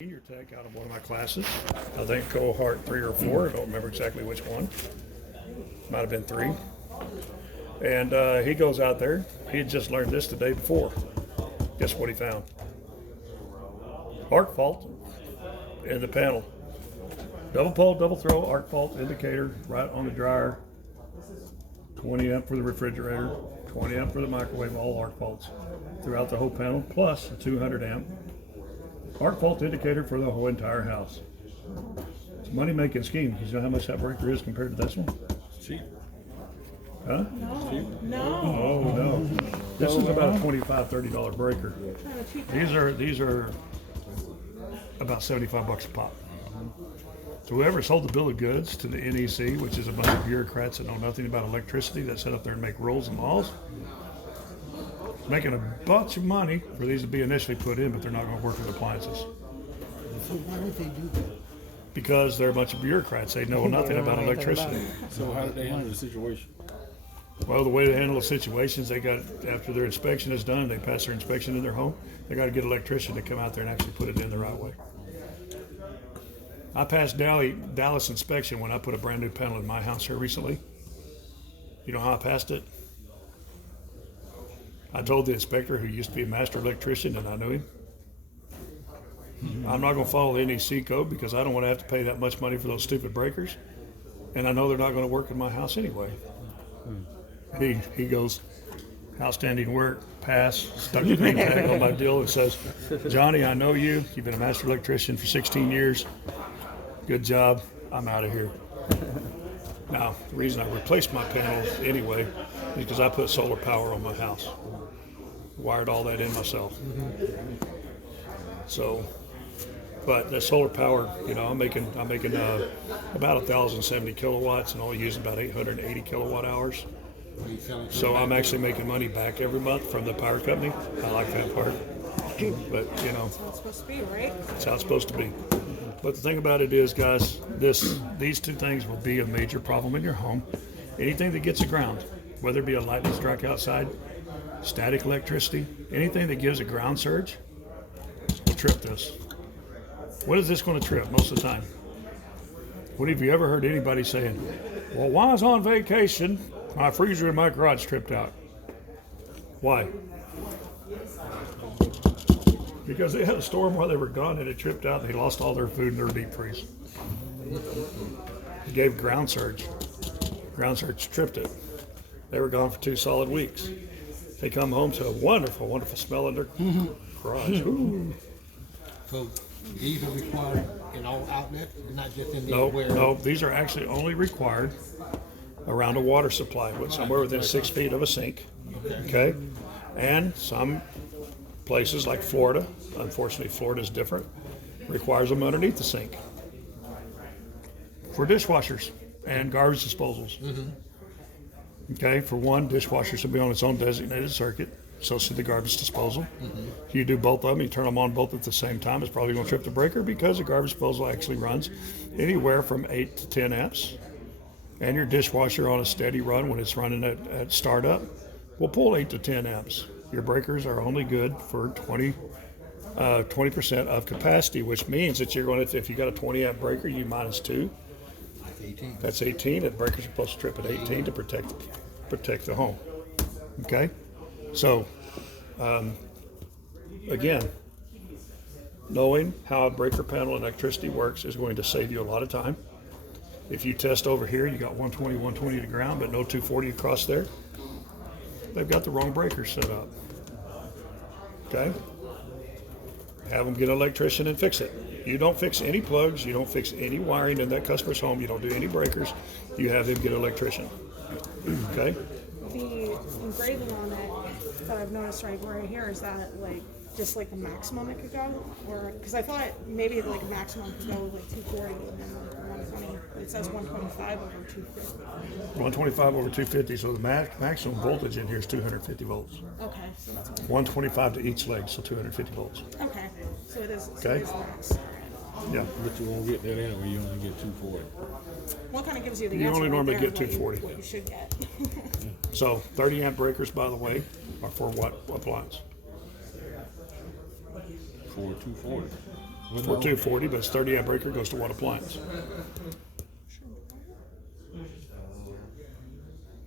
Senior tech out of one of my classes. I think cohort 3 or 4. I don't remember exactly which one. Might have been 3. And he goes out there. He had just learned this the day before. Guess what he found? Arc fault in the panel. Double pole, double throw, arc fault indicator right on the dryer. 20 amp for the refrigerator, 20 amp for the microwave, all arc faults throughout the whole panel, plus a 200 amp arc fault indicator for the whole entire house. It's a money making scheme. You know how much that breaker is compared to this one? It's cheap. Huh? No. Oh no. This is about a $25, $30 breaker. These are about 75 bucks a pop. So whoever sold the bill of goods to the NEC, which is a bunch of bureaucrats that know nothing about electricity, that sit up there and make rules and laws, making a bunch of money for these to be initially put in, but they're not going to work with appliances. So why did they do that? Because they're a bunch of bureaucrats. They know nothing about electricity. So how did they handle the situation? Well, the way to handle the situations, they got, after their inspection is done, they pass their inspection in their home, they got to get an electrician to come out there and actually put it in the right way. I passed Dallas inspection when I put a brand new panel in my house here recently. You know how I passed it? I told the inspector, who used to be a master electrician, and I knew him, I'm not going to follow the NEC code because I don't want to have to pay that much money for those stupid breakers, and I know they're not going to work in my house anyway. He goes, outstanding work, pass, stuck the name tag on my deal and says, Johnny, I know you. You've been a master electrician for 16 years. Good job. I'm out of here. Now, the reason I replaced my panels anyway is because I put solar power on my house. Wired all that in myself. So, but the solar power, you know, I'm making about 1,070 kilowatts and only using about 880 kilowatt hours. So I'm actually making money back every month from the power company. I like that part. But, you know, That's how it's supposed to be, right? that's how it's supposed to be. But the thing about it is, guys, these two things will be a major problem in your home. Anything that gets aground, whether it be a lightning strike outside, static electricity, anything that gives a ground surge, will trip this. What is this going to trip most of the time? When have you ever heard anybody saying, well, while I was on vacation, my freezer in my garage tripped out? Why? Because they had a storm while they were gone and it tripped out and they lost all their food in their deep freeze. It gave ground surge. Ground surge tripped it. They were gone for 2 solid weeks. They come home to a wonderful, wonderful smell in their garage. Ooh. So these are required in all outlets, not just in the No, these are actually only required around a water supply, which somewhere within 6 feet of a sink. Okay? And some places like Florida, unfortunately Florida is different, requires them underneath the sink for dishwashers and garbage disposals. Okay, for one, dishwashers will be on its own designated circuit, so should the garbage disposal. If you do both of them, you turn them on both at the same time, it's probably going to trip the breaker because the garbage disposal actually runs anywhere from 8 to 10 amps. And your dishwasher on a steady run when it's running at startup will pull 8 to 10 amps. Your breakers are only good for 20% of capacity, which means that you're going to, if you got a 20 amp breaker, you minus 2. That's 18. The breakers are supposed to trip at 18 to protect the home. Okay, so again, knowing how a breaker panel electricity works is going to save you a lot of time. If you test over here, you got 120 to ground, but no 240 across there. They've got the wrong breakers set up. Okay? Have them get an electrician and fix it. You don't fix any plugs, you don't fix any wiring in that customer's home, you don't do any breakers, you have them get an electrician. Okay? The engraving on it that I've noticed right here, is that like just like the maximum it could go? Or, because I thought maybe like a maximum could go like 240 and then 120, but it says 125 over 250. 125 over 250, so the maximum voltage in here is 250 volts. Okay, so that's 125 to each leg, so 250 volts. okay. So it is, Okay. it is max. Yeah. But you won't get that anyway. You only get 240. What kind of gives you the You answer only right normally there get of 240. what you should get? So 30 amp breakers, by the way, are for what appliance? For 240. for 240, but it's 30 amp breaker goes to what appliance?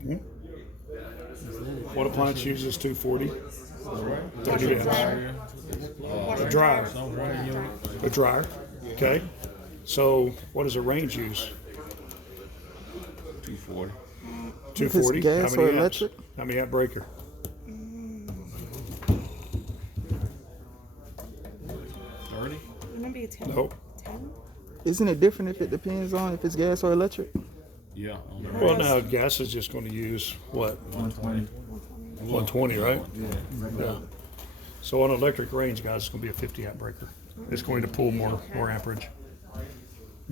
Hmm? What appliance uses 240? 30 amps. A dryer. A dryer. Okay. So what does a range use? 240. 240. gas How many or amps? electric? How many amp breaker? 30? Maybe 10. Nope. 10? Isn't it different if it depends on if it's gas or electric? Yeah. On the Well, now gas is just going to use what? 120. 120, right? Yeah. So on electric range, guys, it's going to be a 50 amp breaker. It's going to pull more amperage.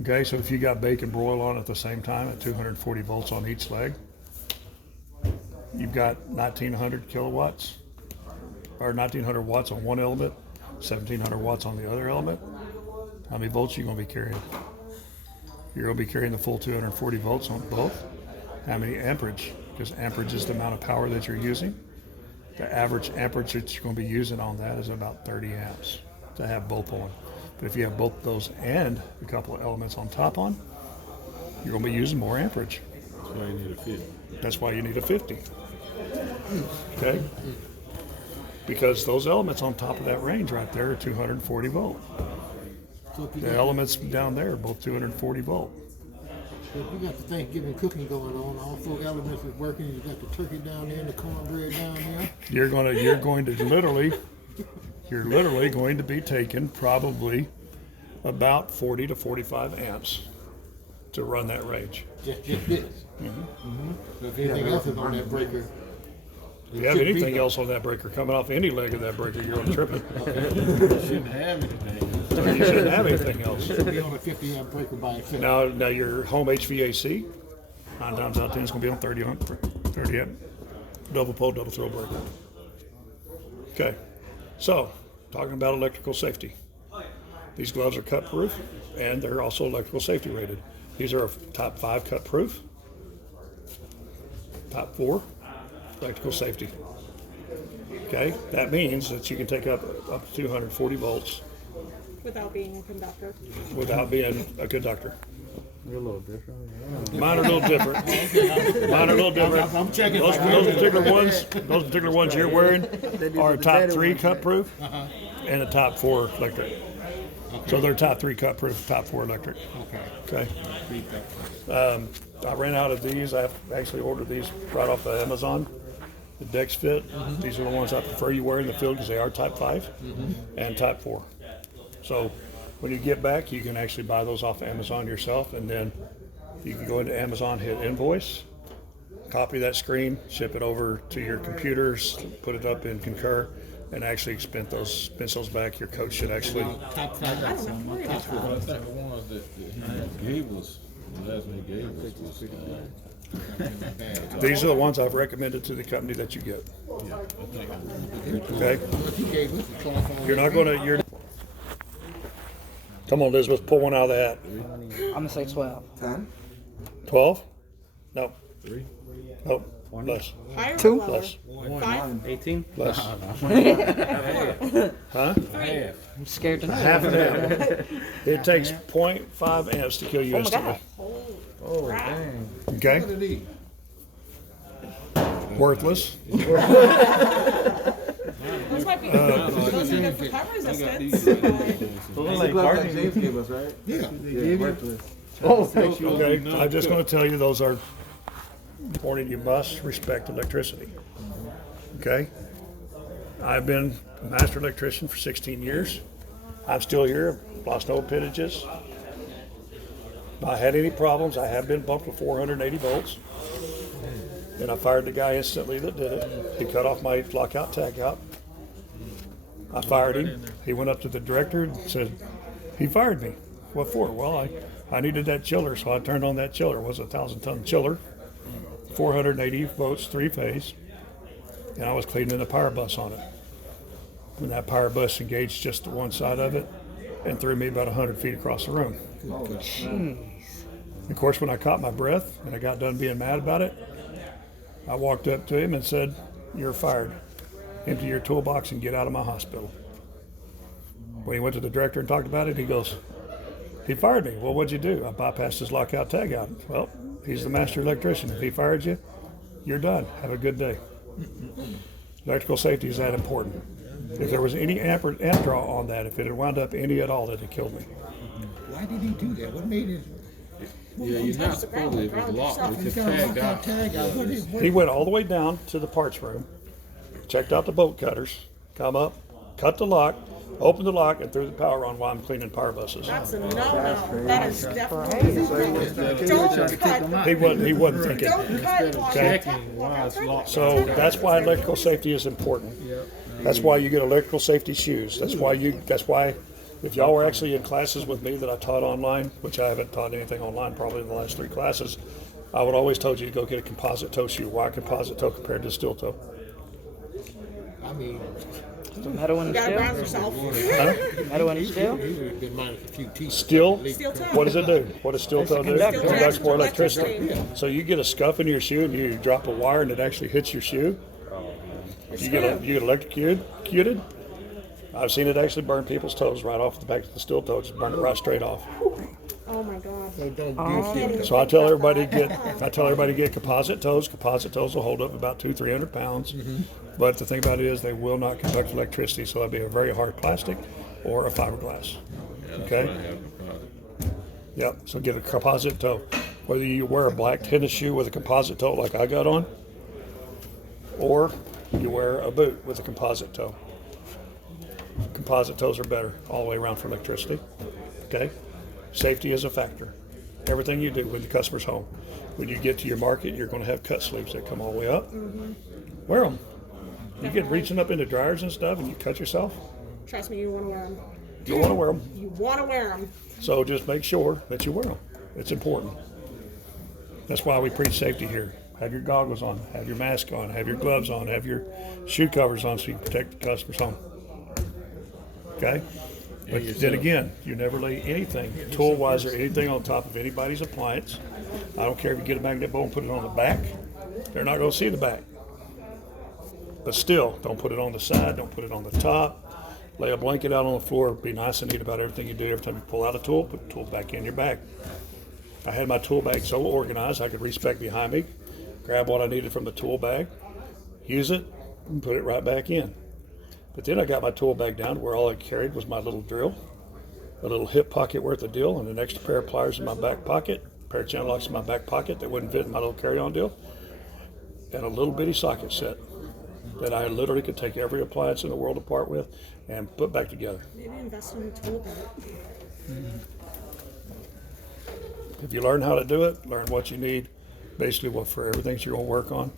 Okay, so if you got bake and broil on at the same time at 240 volts on each leg, you've got 1900 kilowatts or 1900 watts on one element, 1700 watts on the other element. How many volts are you going to be carrying? You're going to be carrying the full 240 volts on both. How many amperage? Because amperage is the amount of power that you're using. The average amperage that you're going to be using on that is about 30 amps to have both on. But if you have both those and a couple of elements on top on, you're going to be using more amperage. That's why you need a 50. That's why you need a 50. Okay? Because those elements on top of that range right there are 240 volt. So if you The got, elements down there are both 240 volt. so if you got the Thanksgiving cooking going on, all four elements is working, you got the turkey down there and the cornbread down there. You're going to literally going to be taking probably about 40 to 45 amps to run that range. Just this. So if anything else is on that breaker, If you have anything else on that breaker coming off any leg of that breaker, you're on tripping. You shouldn't have anything. So you shouldn't have anything else. it should be on a 50 amp breaker by itself. Now your home HVAC, 9 times out of 10 is going to be on 30 amp, double pole, double throw breaker. Okay, so talking about electrical safety. These gloves are cut proof and they're also electrical safety rated. These are top 5 cut proof, top 4 electrical safety. Okay, that means that you can take up to 240 volts Without being a conductor. without being a conductor. You're a little different. Mine are a little different. Mine are a little different. I'm checking. Those particular ones you're wearing are top 3 cut proof and a top 4 electric. So they're top 3 cut proof, top 4 electric. Okay. I ran out of these. I actually ordered these right off of Amazon. The Dex Fit. These are the ones I prefer you wear in the field because they are type 5 and type 4. So when you get back, you can actually buy those off of Amazon yourself, and then you can go into Amazon, hit invoice, copy that screen, ship it over to your computers, put it up in Concur, and actually expense those back. Your coach should actually. Top 5. I don't have to worry about that. I think the ones that he gave us, the last one he gave us was, These are the ones I've recommended to the company that you get. yeah, I think. Okay. What you gave us, the telephone. You're not going to. Come on, Elizabeth, pull one out of the hat. I'm gonna say 12. 12? No. 3? Nope. Less. Higher or 2? lower? Less. 5? 18. Less. Huh? Half. I'm scared to know. Half an amp. It takes 0.5 amps to kill you Oh my instantly. God. Oh, dang. Okay? What are these? Worthless. Those might be those are good for cover resistance. but- Like that James gave us, right? Okay, I'm just going to tell you those are warning. You must respect electricity. Okay? I've been a master electrician for 16 years. I'm still here. Lost no appendages. Not had any problems. I have been bumped with 480 volts. And I fired the guy instantly that did it. He cut off my lockout tagout. I fired him. He went up to the director and said, he fired me. What for? Well, I needed that chiller, so I turned on that chiller. It was a 1,000-ton chiller, 480 volts, 3-phase, and I was cleaning the power bus on it. When that power bus engaged just to one side of it and threw me about 100 feet across the room. Of course, when I caught my breath and I got done being mad about it, I walked up to him and said, "You're fired. Empty your toolbox and get out of my hospital." When he went to the director and talked about it, he goes, he fired me. Well, what'd you do? I bypassed his lockout tagout. Well, he's the master electrician. If he fired you, you're done. Have a good day. Electrical safety is that important. If there was any amp draw on that, if it had wound up any at all, it'd have killed me. Why did he do that? What made it? Yeah, you're not supposed to, if it's locked, it's just tagged out. He went all the way down to the parts room, checked out the bolt cutters, come up, cut the lock, opened the lock, and threw the power on while I'm cleaning power buses. That's a no-no. That is definitely a no-no. Don't cut. He wasn't thinking. Don't cut. Checking why it's locked. So that's why electrical safety is important. That's why you get electrical safety shoes. That's why if y'all were actually in classes with me that I taught online, which I haven't taught anything online probably in the last 3 classes, I would always told you to go get a composite toe shoe. Why composite toe compared to steel toe? I mean, Metal in You the gotta ground steel. yourself. Metal in the steel. he would have been minus a few teeth. Steel, Steel toe. what does it do? What does steel toe do? It conductor. conducts more electricity. Electricity. So you get a scuff in your shoe and you drop a wire and it actually hits your shoe. You get electrocuted. I've seen it actually burn people's toes right off the back of the steel toe. Just burn it right straight off. Oh my God. So don't do steel. So I tell everybody to get composite toes. Composite toes will hold up about 200-300 pounds. But the thing about it is they will not conduct electricity. So that'd be a very hard plastic or a fiberglass. Okay. Yep. So get a composite toe. Whether you wear a black tennis shoe with a composite toe like I got on, or you wear a boot with a composite toe. Composite toes are better all the way around for electricity. Okay? Safety is a factor. Everything you do when the customer's home. When you get to your market, you're going to have cut sleeves that come all the way up. Wear them. You get reaching up into dryers and stuff and you cut yourself, Trust me, you want to wear them. you want to wear them. You want to wear them. So just make sure that you wear them. It's important. That's why we preach safety here. Have your goggles on, have your mask on, have your gloves on, have your shoe covers on so you can protect the customer's home. Okay? But then again, you never lay anything, tool-wise or anything on top of anybody's appliance. I don't care if you get a magnet bowl and put it on the back. They're not going to see the back. But still, don't put it on the side, don't put it on the top. Lay a blanket out on the floor. Be nice and neat about everything you do. Every time you pull out a tool, put the tool back in your bag. I had my tool bag so organized I could reach back behind me, grab what I needed from the tool bag, use it, and put it right back in. But then I got my tool bag down to where all I carried was my little drill, a little hip pocket worth of deal, and an extra pair of pliers in my back pocket, a pair of channel locks in my back pocket that wouldn't fit in my little carry-on deal, and a little bitty socket set that I literally could take every appliance in the world apart with and put back together. Maybe invest in a tool belt. If you learn how to do it, learn what you need, basically what for everything you're going to work on,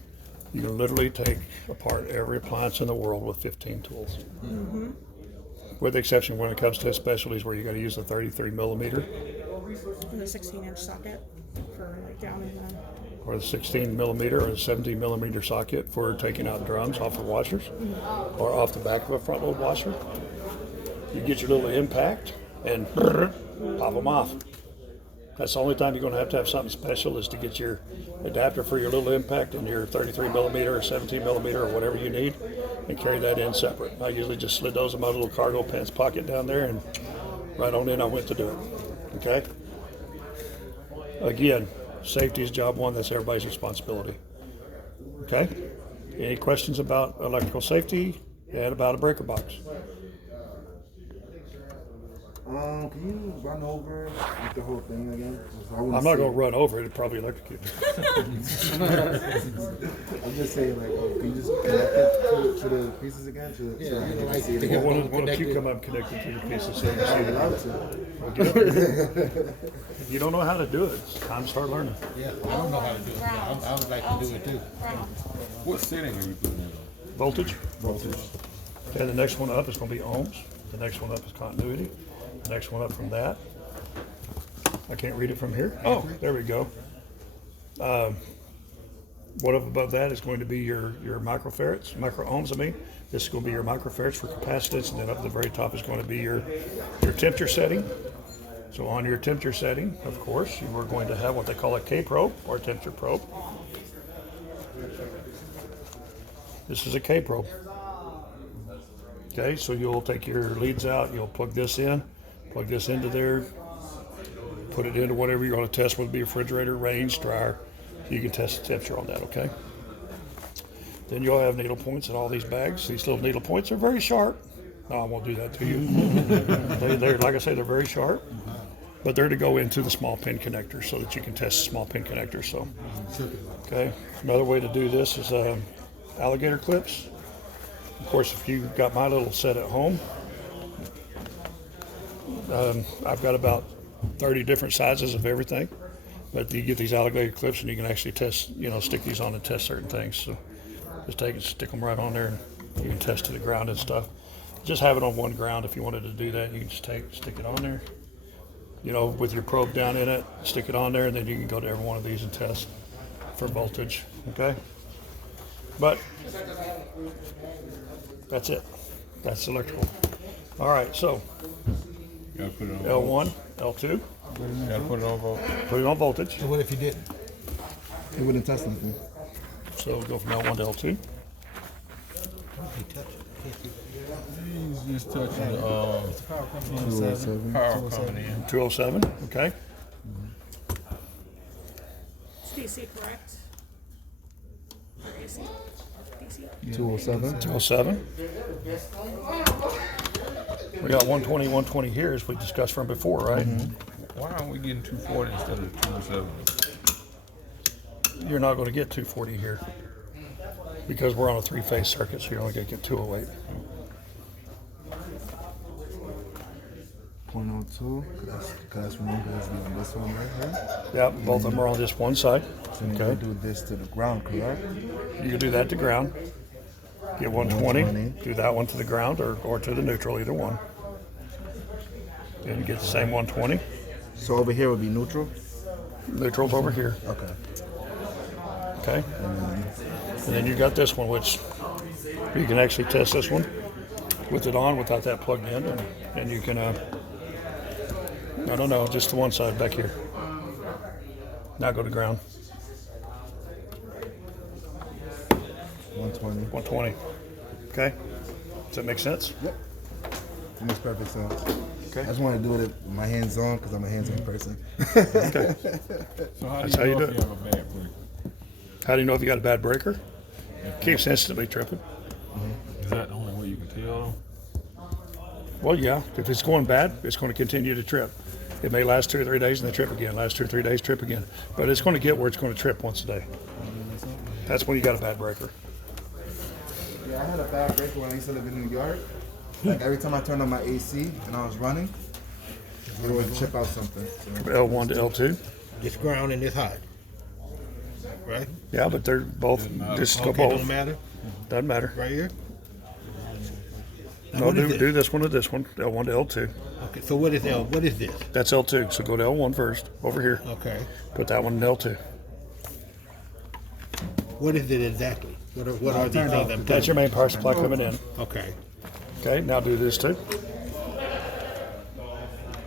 you can literally take apart every appliance in the world with 15 tools. With the exception when it comes to specialties where you got to use a 33 millimeter And a 16-inch socket for like down in the. or the 16 millimeter or the 17 millimeter socket for taking out drums off the washers or off the back of a front load washer. You get your little impact and pop them off. That's the only time you're going to have something special is to get your adapter for your little impact and your 33 millimeter or 17 millimeter or whatever you need and carry that in separate. I usually just slid those in my little cargo pants pocket down there and right on in I went to do it. Okay? Again, safety is job one. That's everybody's responsibility. Okay? Any questions about electrical safety and about a breaker box? Can you run over like, the whole thing again? I'm not going to run over it. It'd probably electrocute me. I'm just saying, like, can you just connect it to the pieces again? Yeah, you know, like see the it hip again? Well, one if you connected. come up connected to your pieces, so you I'm see allowed it. to. Well, get up there. If you don't know how to do it, it's time to start learning. Yeah, I don't know how to do it. I would like to do it too. What setting are you putting it on? Voltage. Voltage. And the next one up is going to be ohms. The next one up is continuity. The next one up from that. I can't read it from here. Oh, there we go. What up above that is going to be your microfarads, micro-ohms, I mean. This is going to be your microfarads for capacitance, and then up at the very top is going to be your temperature setting. So on your temperature setting, of course, you are going to have what they call a K-probe, or temperature probe. This is a K-probe. Okay, so you'll take your leads out, you'll plug this into there, put it into whatever you're going to test, whether it be a refrigerator, range, dryer. You can test the temperature on that, okay? Then you'll have needle points in all these bags. These little needle points are very sharp. No, I won't do that to you. They're, like I say, they're very sharp, but they're to go into the small pin connector so that you can test the small pin connector. So, okay. Another way to do this is alligator clips. Of course, if you've got my little set at home, I've got about 30 different sizes of everything. But you get these alligator clips and you can actually test, stick these on and test certain things. So just take and stick them right on there and you can test to the ground and stuff. Just have it on one ground if you wanted to do that. You can just stick it on there, with your probe down in it, stick it on there, and then you can go to every one of these and test for voltage, okay? But that's it. That's electrical. All right, so You gotta put it on. L1, L2, You gotta put it on vote. put it on voltage. So what if you didn't? It wouldn't test anything. So go from L1 to L2. He's just touching the power coming in. 207, okay? It's DC, correct? Or AC? DC? 207. 207. We got 120, 120 here as we discussed from before, right? Why aren't we getting 240 instead of 270? You're not going to get 240 here because we're on a three-phase circuit, so you're only going to get 208. 0.02. That's remember it's on this one right here. Yeah, both of them are on just one side. So you Okay. can do this to the ground, correct? You can do that to ground. Get 120, 120. do that one to the ground or to the neutral, either one. Then you get the same 120. So over here would be neutral. Neutral's over here, Okay. okay? And then you got this one, which you can actually test this one with it on without that plugged in, and you can, no, just the one side back here. Now go to ground, 120. 120, okay? Does that make sense? Yep. It makes perfect sense. Okay. I just want to do it with my hands on because I'm a hands-on person. Okay. So how That's do how you you know do if it. you have a bad break? How do you know if you got a bad breaker? Keeps instantly tripping. Is that the only way you can tell? Well, yeah, if it's going bad, it's going to continue to trip. It may last 2 or 3 days and then trip again, last 2 or 3 days, trip again. But it's going to get where it's going to trip once a day. That's when you got a bad breaker. Yeah, I had a bad breaker when I used to live in New York. Like every time I turned on my AC and I was running, it would chip out something. So. L1 to L2. This ground and this height. Right? Yeah, but they're both, just go Okay, both. don't matter. Doesn't matter. Right here? Now, No, what is do this one to this one, L1 to L2. Okay, so what is L? What is this? That's L2, so go to L1 first, over here. Okay. Put that one in L2. What is it exactly? What are these things? I'm That's your main power supply coming in. Okay. Okay, now do this too.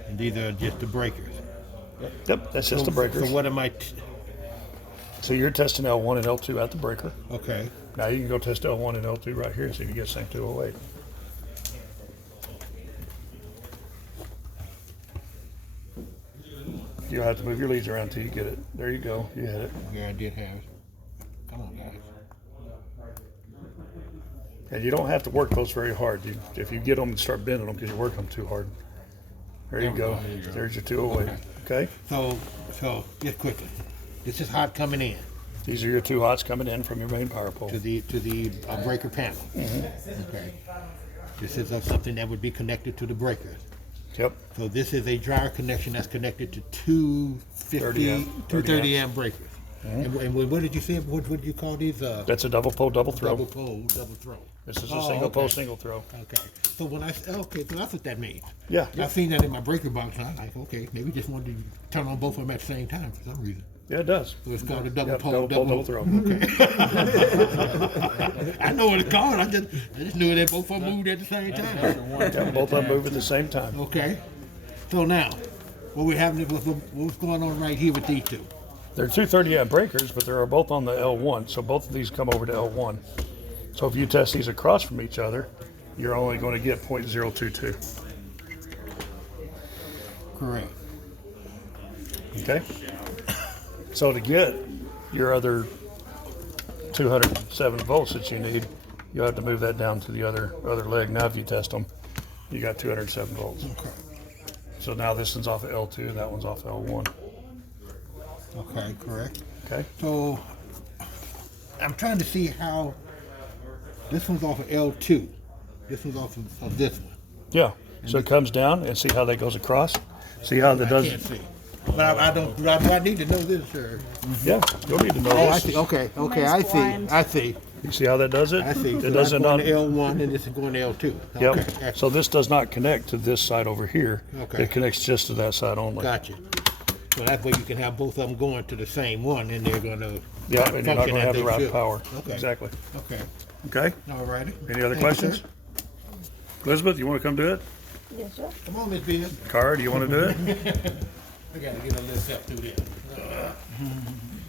And these are just the breakers. Yep, that's just the breakers. So what am I? So you're testing L1 and L2 at the breaker. Okay. Now you can go test L1 and L2 right here, so you can get the same 208. You'll have to move your leads around till you get it. There you go. You hit it. Yeah, I did have it. Come on, guys. And you don't have to work those very hard. If you get them and start bending them because you're working them too hard. There you go. There you go. There's your 208. Okay? So just quickly, this is hot coming in These are your two hots coming in from your main power pole. to the breaker panel. Okay. This is something that would be connected to the breakers. Yep. So this is a dryer connection that's connected to 230 amp. 230 amp breakers. And what did you say? What did you call these? That's a double pole, double throw. Double pole, double throw. This is a Oh, single pole, okay. single throw. Okay. So when okay, so that's what that means. Yeah. I've seen that in my breaker box, and I'm like, okay, maybe just wanted to turn on both of them at the same time for some reason. Yeah, it does. So it's called a double Yep, pole, double throw. Okay. I know what it's called. I just knew that both of them moved at the same time. Yeah, both of them move at the same time. Okay. So now, what's going on right here with these two? They're 230 amp breakers, but they're both on the L1, so both of these come over to L1. So if you test these across from each other, you're only going to get 0.022. Correct. Okay? So to get your other 207 volts that you need, you have to move that down to the other leg. Now if you test them, you got 207 volts. Okay. So now this one's off of L2 and that one's off of L1. Okay, correct. Okay? So I'm trying to see how this one's off of L2. This one's off of this one. Yeah. So it comes down and see how that goes across. See how that I does. can't see. But I don't. Do I need to know this, sir? Yeah, you'll need to know Oh, I this. see. Okay, okay, Mine's I see. blind. I see. You see how that does it? I see. It So that's doesn't going not. to L1 and this is going to L2. Yep. Okay, excellent. So this does not connect to this side over here. Okay. It connects just to that side only. Gotcha. So that way you can have both of them going to the same one, and they're going to Yeah, and you're not going to have the right power. Okay. Exactly. Okay. Okay. All righty. Any other Thank you, questions? sir. Elizabeth, you want to come do it? Yes, sir. Come on, Miss Beard. Cara, do you want to do it? I got to get a little step through this.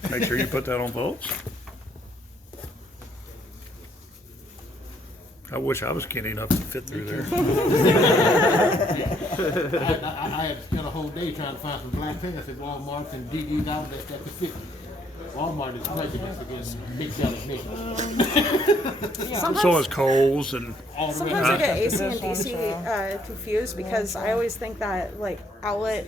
Make sure you put that on volts. I wish I was skinny enough to fit through there. I had spent a whole day trying to find some black pants at Walmart and DD's outlets that could fit me. Walmart is prejudiced against big sellers making So is Kohl's and all the Sometimes I get AC and This one's DC confused because I always think that like outlet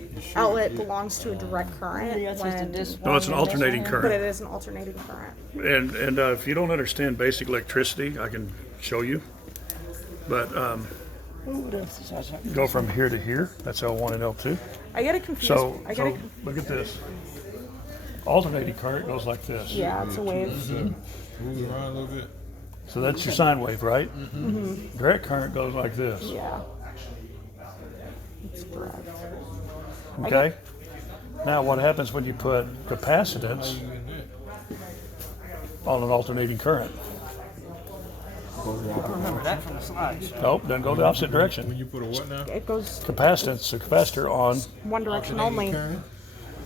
belongs to a direct current when, no, it's an alternating but current. it is an alternating current. And if you don't understand basic electricity, I can show you. But go from here to here. That's L1 and L2. I get it confused. So, I get it. look at this. Alternating current goes like this. Yeah, it's a wave. Move it around a little bit. So that's your sine wave, right? Direct current goes like this. Yeah. It's direct. Okay? Now what happens when you put capacitance on an alternating current? Remember that from the slides. Nope, doesn't go the opposite direction. You put a what now? It goes Capacitance, the capacitor on, one direction only.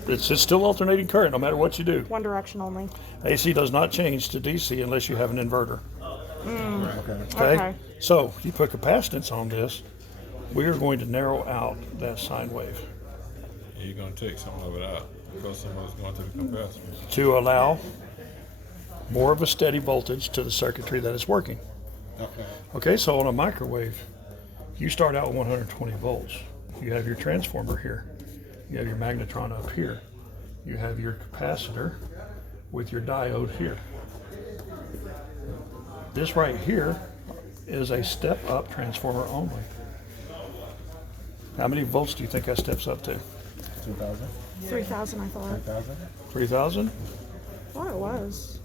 it's still alternating current no matter what you do. One direction only. AC does not change to DC unless you have an inverter. Okay? Okay. So if you put capacitance on this, we are going to narrow out that sine wave Yeah, you're gonna take some of it out because some of it's going to the capacitor. to allow more of a steady voltage to the circuitry that is working. Okay. Okay, so on a microwave, you start out with 120 volts. You have your transformer here. You have your magnetron up here. You have your capacitor with your diode here. This right here is a step-up transformer only. How many volts do you think that steps up to? 2,000, 3,000, I thought. 3,000, 3,000? I thought it was.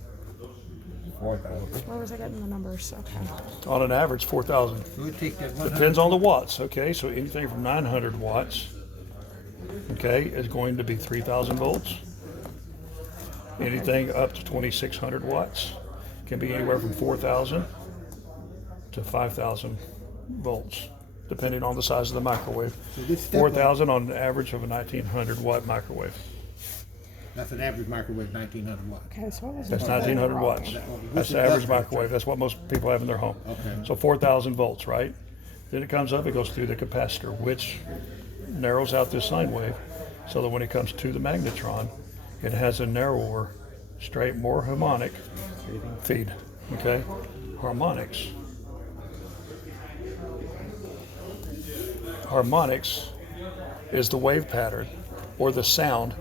4,000. Where was I getting the numbers? Okay. On an average, 4,000. We'll take that 100. Depends on the watts, okay? So anything from 900 watts, okay, is going to be 3,000 volts. Anything up to 2,600 watts can be anywhere from 4,000 to 5,000 volts, depending on the size of the microwave. So this step 4,000 on an average of a 1,900 watt microwave. That's an average microwave, 1,900 watts. Okay, so what was That's it? 1,900 watts. That's the average microwave. That's what most people have in their home. Okay. So 4,000 volts, right? Then it comes up, it goes through the capacitor, which narrows out this sine wave so that when it comes to the magnetron, it has a narrower, straight, more harmonic feed. Okay? Harmonics. Harmonics is the wave pattern or the sound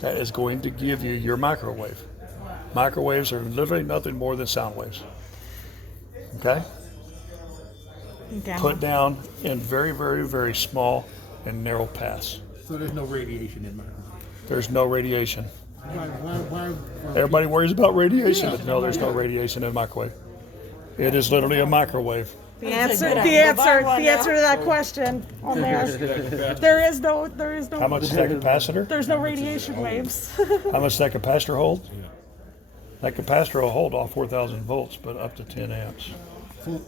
that is going to give you your microwave. Microwaves are literally nothing more than sound waves. Okay? Gamma. Put down in very, very, very small and narrow paths. So there's no radiation in microwave. There's no radiation. Why Everybody worries about radiation, but no, there's no radiation in a microwave. It is literally a microwave. The answer to that question on there. There is no How much is that capacitor? there's no radiation waves. How much does that capacitor hold? That capacitor will hold all 4,000 volts, but up to 10 amps.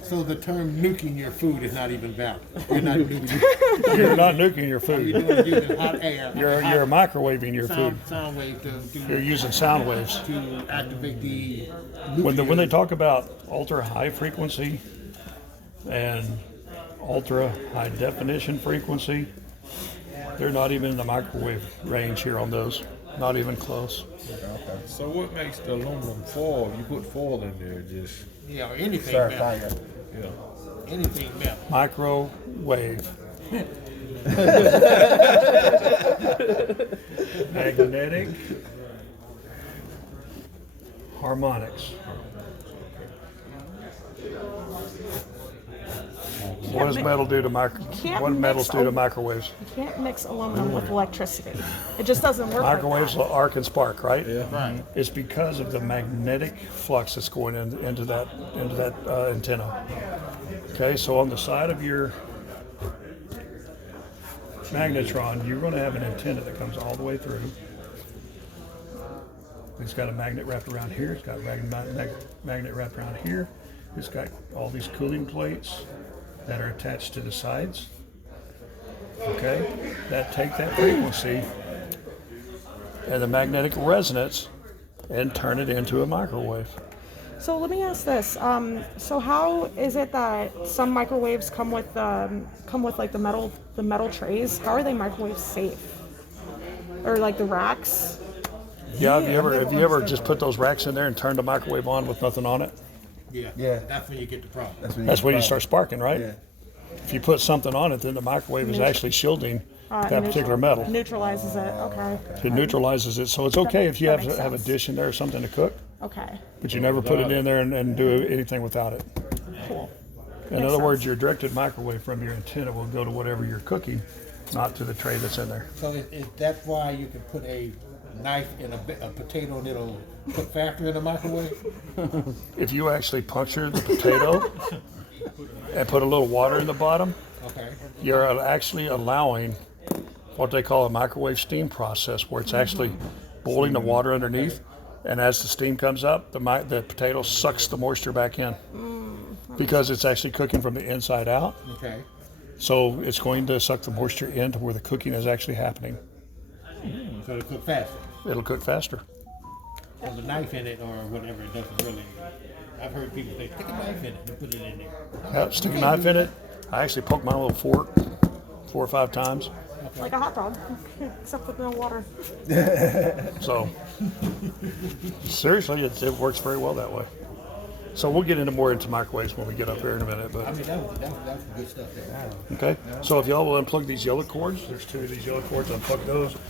So the term nuking your food is not even valid. You're not nuking. You're not nuking your You're food. doing using hot air. You're microwaving your food. sound wave You're using sound waves. to activate the When they talk about ultra high frequency and ultra high definition frequency. They're not even in the microwave range here on those. Not even close. So what makes the aluminum foil? You put foil in there, just Yeah, or anything Start melt. fire. yeah. Anything melt. Microwave. Magnetic harmonics. What does metal do to Can't what do metals mix do to a- microwaves? You can't mix aluminum with electricity. It just doesn't work. Microwaves Like will arc and spark, right? Yeah. Right. It's because of the magnetic flux that's going into that antenna. Okay, so on the side of your magnetron, you're going to have an antenna that comes all the way through. It's got a magnet wrapped around here. It's got a magnet wrapped around here. It's got all these cooling plates that are attached to the sides. Okay, that take that frequency and the magnetic resonance and turn it into a microwave. that. So let me ask this. So how is it that some microwaves come with like the metal trays? How are they microwave safe? Or like the racks? Yeah, have you ever just put those racks in there and turned the microwave on with nothing on it? Yeah. Yeah. That's when you get the problem. That's when you start sparking, right? Yeah. If you put something on it, then the microwave is actually shielding that particular metal. Neutralizes it. Okay. It neutralizes it, so it's okay if you That have makes a sense. dish in there or something to cook, Okay. but you never put it in there and do anything without it. Cool. In Makes other words, sense. your directed microwave from your antenna will go to whatever you're cooking, not to the tray that's in there. So is that why you can put a knife in a potato and it'll cook faster in the microwave? If you actually puncture the potato and put a little water in the bottom, Okay. you're actually allowing what they call a microwave steam process, where it's actually boiling the water underneath, and as the steam comes up, the potato sucks the moisture back in because it's actually cooking from the inside out. Okay. So it's going to suck the moisture into where the cooking is actually happening. So it'll cook faster. It'll cook faster. So the knife in it or whatever, it doesn't really. I've heard people say, stick a knife in it and put it in there. Stick a knife in it. I actually poke my little fork 4 or 5 times. Like a hot dog, except with no water. So seriously, it works very well that way. So we'll get more into microwaves when we get up here in a minute. But I mean, that was good stuff there. okay. So if y'all will unplug these yellow cords, there's 2 of these yellow cords. Unplug those.